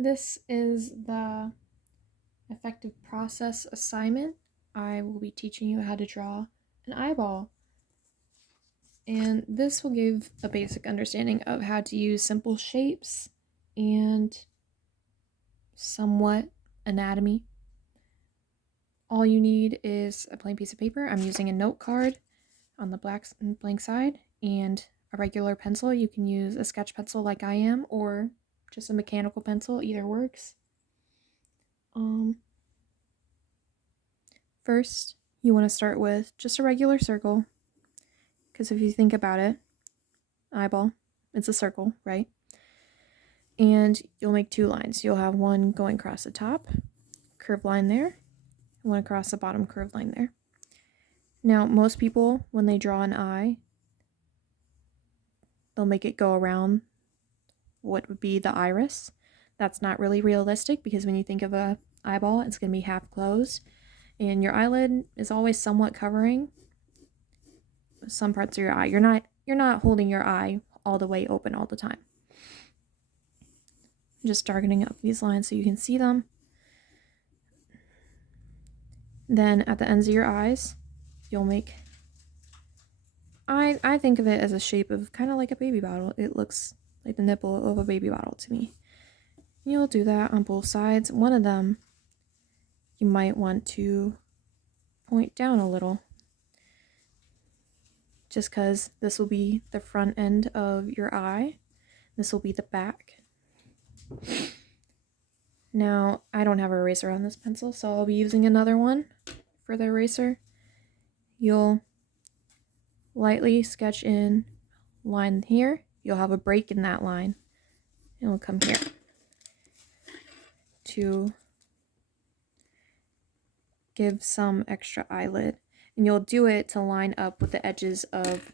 This is the effective process assignment. I will be teaching you how to draw an eyeball. And this will give a basic understanding of how to use simple shapes and somewhat anatomy. All you need is a plain piece of paper. I'm using a note card on the blank side and a regular pencil. You can use a sketch pencil like I am or just a mechanical pencil. Either works. First, you want to start with just a regular circle, because if you think about it, eyeball, it's a circle, right? And you'll make two lines. You'll have one going across the top, curved line there, and one across the bottom, curved line there. Now, most people, when they draw an eye, they'll make it go around what would be the iris. That's not really realistic, because when you think of a eyeball, it's going to be half closed, and your eyelid is always somewhat covering some parts of your eye. You're not holding your eye all the way open all the time. I'm just darkening up these lines so you can see them. Then at the ends of your eyes, you'll make, I think of it as a shape of kind of like a baby bottle. It looks like the nipple of a baby bottle to me. You'll do that on both sides. One of them, you might want to point down a little, just because this will be the front end of your eye. This will be the back. Now, I don't have an eraser on this pencil, so I'll be using another one for the eraser. You'll lightly sketch in line here. You'll have a break in that line. And it'll come here to give some extra eyelid. And you'll do it to line up with the edges of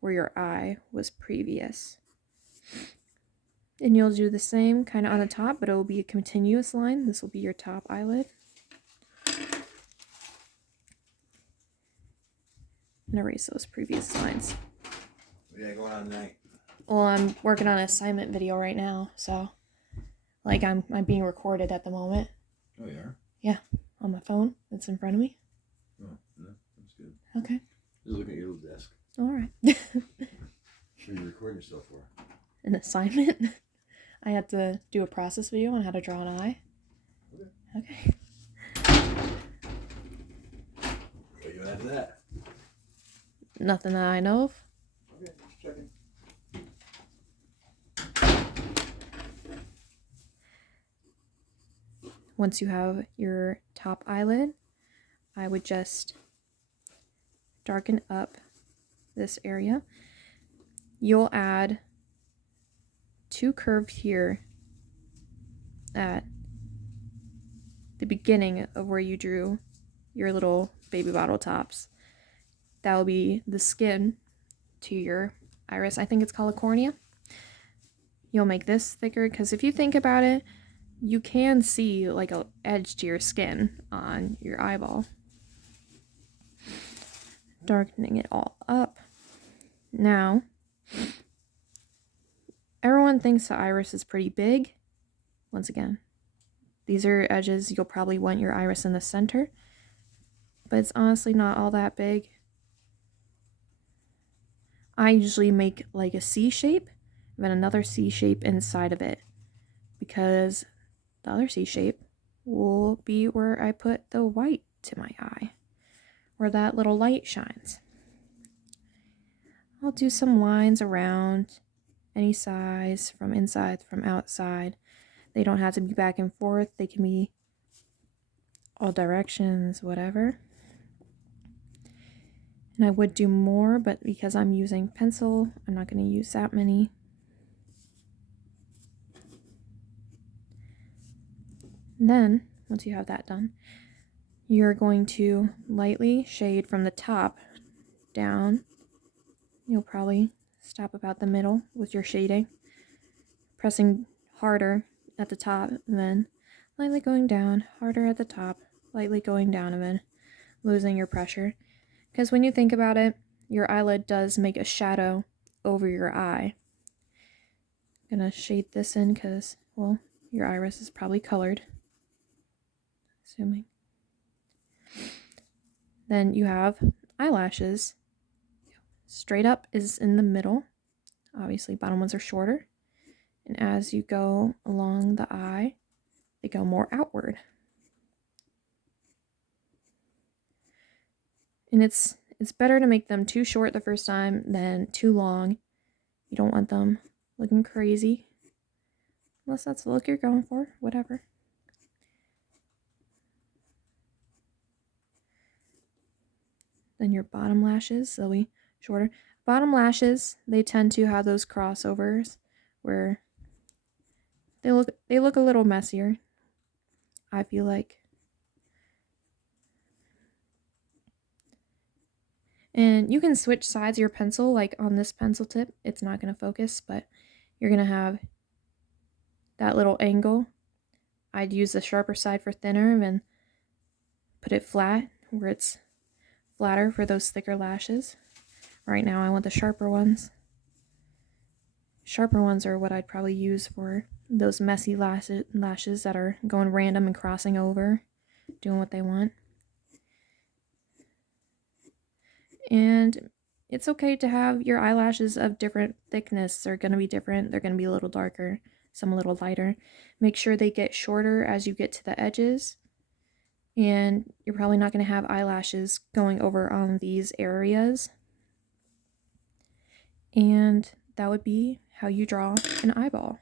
where your eye was previous. And you'll do the same kind of on the top, but it will be a continuous line. This will be your top eyelid. And erase those previous lines. What do you got going on tonight? Well, I'm working on an assignment video right now, so like I'm being recorded at the moment. Oh, you are? Yeah, on my phone that's in front of me. Oh, no, that's good. Okay. Just looking at your little desk. All right. What are you recording yourself for? An assignment. I had to do a process video on how to draw an eye. Okay. What are you doing after that? Nothing that I know of. Okay, just checking. Once you have your top eyelid, I would just darken up this area. You'll add two curves here at the beginning of where you drew your little baby bottle tops. That will be the skin to your iris. I think it's called a cornea. You'll make this thicker, because if you think about it, you can see like an edge to your skin on your eyeball. Darkening it all up. Now, everyone thinks the iris is pretty big. Once again, these are edges. You'll probably want your iris in the center, but it's honestly not all that big. I usually make like a C shape, then another C shape inside of it, because the other C shape will be where I put the white to my eye, where that little light shines. I'll do some lines around any size, from inside, from outside. They don't have to be back and forth. They can be all directions, whatever. And I would do more, but because I'm using pencil, I'm not going to use that many. Then, once you have that done, you're going to lightly shade from the top down. You'll probably stop about the middle with your shading, pressing harder at the top, and then lightly going down, harder at the top, lightly going down, and then losing your pressure. Because when you think about it, your eyelid does make a shadow over your eye. gonna shade this in because, well, your iris is probably colored. Assuming. Then you have eyelashes. Straight up is in the middle. Obviously, bottom ones are shorter. And as you go along the eye, they go more outward. And it's better to make them too short the first time than too long. You don't want them looking crazy. Unless that's the look you're going for, whatever. Then your bottom lashes, they'll be shorter. Bottom lashes, they tend to have those crossovers where they look a little messier, I feel like. And you can switch sides of your pencil, like on this pencil tip, it's not going to focus, but you're going to have that little angle. I'd use the sharper side for thinner and put it flat where it's flatter for those thicker lashes. Right now I want the sharper ones. Sharper ones are what I'd probably use for those messy lashes that are going random and crossing over, doing what they want. And it's okay to have your eyelashes of different thickness. They're going to be different. They're going to be a little darker, some a little lighter. Make sure they get shorter as you get to the edges. And you're probably not going to have eyelashes going over on these areas. And that would be how you draw an eyeball.